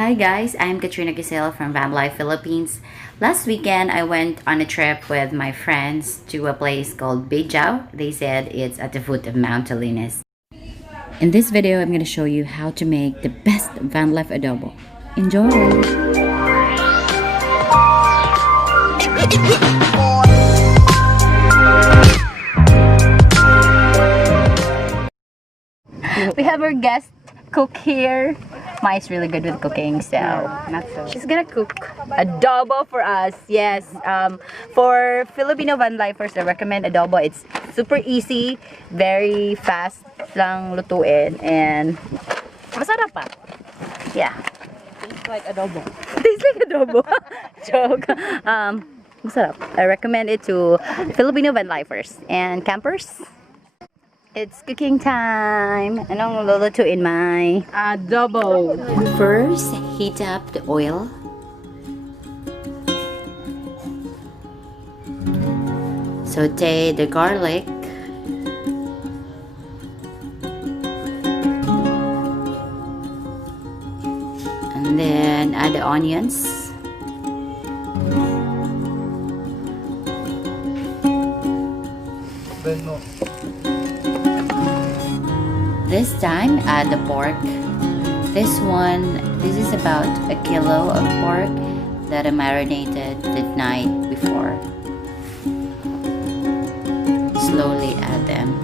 Hi guys, I'm Katrina Giselle from Vanlife, Philippines. Last weekend, I went on a trip with my friends to a place called Bidjao. They said it's at the foot of Mount Talinas. In this video, I'm going to show you how to make the best Vanlife adobo. Enjoy! We have our guest cook here. Mai's really good with cooking, so Not so. she's gonna cook adobo for us. Yes, for Filipino vanlifers, I recommend adobo. It's super easy, very fast lang lutuin, and masarap pa. Yeah. Tastes like adobo. Tastes like adobo. Joke. Masarap. I recommend it to Filipino vanlifers and campers. It's cooking time. Anong lulutuin, Mai? Adobo. First, heat up the oil. Saute the garlic. And then add the onions. This time, add the pork. This is about a kilo of pork that I marinated the night before. Slowly add them.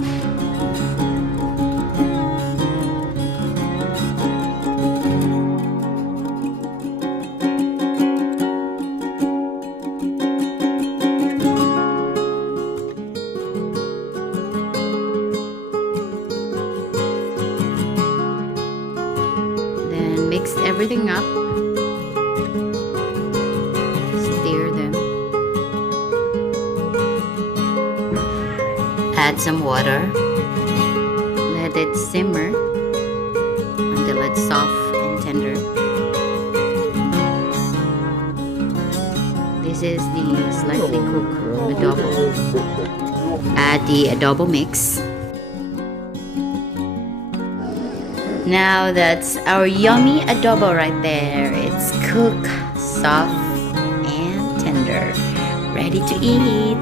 Mix everything up. Stir them. Add some water. Let it simmer until it's soft and tender. This is the slightly cooked adobo. Add the adobo mix. Now that's our yummy adobo right there. It's cooked, soft, and tender. Ready to eat.